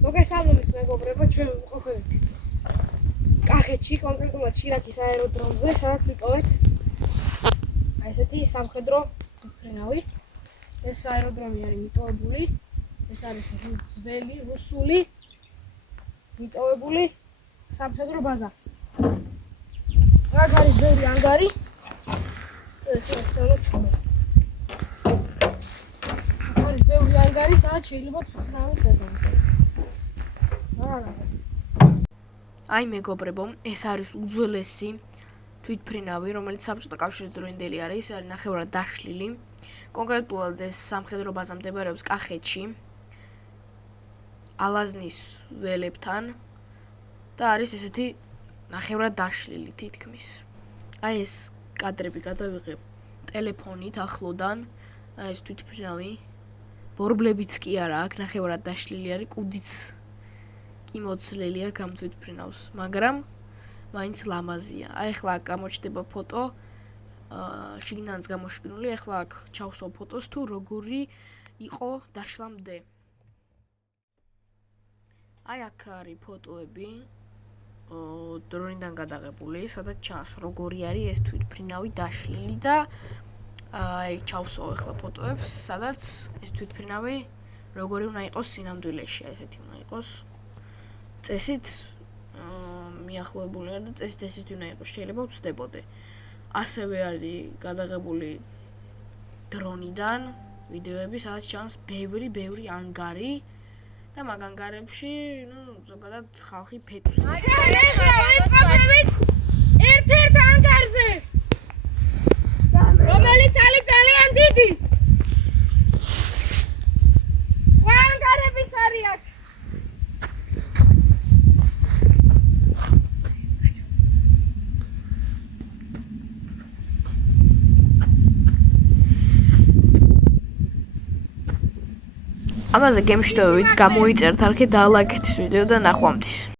მოგესალმებით მეგობრებო, ჩვენ ვიმყოფებით კახეთში, კონკრეტულად შირაქის აეროდრომზე, სადაც ვიპოვეთ ესეთი სამხედრო ფრინავი. ეს აეროდრომი არის მიტოვებული, ეს არის ძველი რუსული მიტოვებული სამხედრო ბაზა. აქ არის ბევრი ანგარი. არის ბევრი ანგარი, სადაც შეიძლება ფრინავი გადავიდეთ. აი მეგობრებო, ეს არის უძველესი თვითფრინავი, რომელიც საბჭოთა კავშირის დროინდელი არის, არის ნახევრად დაშლილი. კონკრეტულად ეს სამხედრო ბაზა მდებარეობს კახეთში, ალაზნის ველებთან და არის ესეთი ნახევრად დაშლილი თითქმის. აი ეს კადრები გადავიღებ ტელეფონით ახლოდან, აი ეს თვითფრინავი, ბორბლებიც კი არა აქ, ნახევრად დაშლილი არის, კუდიც კი მოცლილია გამ თვითფრინავს, მაგრამ მაინც ლამაზია. აი ახლა აქ გამოჩნდება ფოტო, შიგნანაც გამოშკნული, ახლა აქ ჩავსვავ ფოტოს თუ როგორი იყო დაშლამდე. აი აქ არის ფოტოები დროინდან გადაღებული, სადაც ჩანს როგორი არის ეს თვითფრინავი დაშლილი და აი ჩავსვავ ახლა ფოტოებს, სადაც ეს თვითფრინავი როგორი უნდა იყოს სინამდვილეში, ესეთი უნდა იყოს. წესით მიახლოებული არ და წესით ესეთი უნდა იყოს, შეიძლება ვწდებოდე. ასევე არის გადაღებული დრონიდან ვიდეოები, სადაც ჩანს ბევრი ანგარი და მაგ ანგარებში, ზოგადად ხალხი ფეტვს. ერთ-ერთ ანგარზე, რომელიც არის ძალიან დიდი. სხვა ანგარებიც არის აქ. ამაზე გემშვიდობებით, გამოიწერთ არქე და ლაიქეთ ვიდეო და ნახვამდის.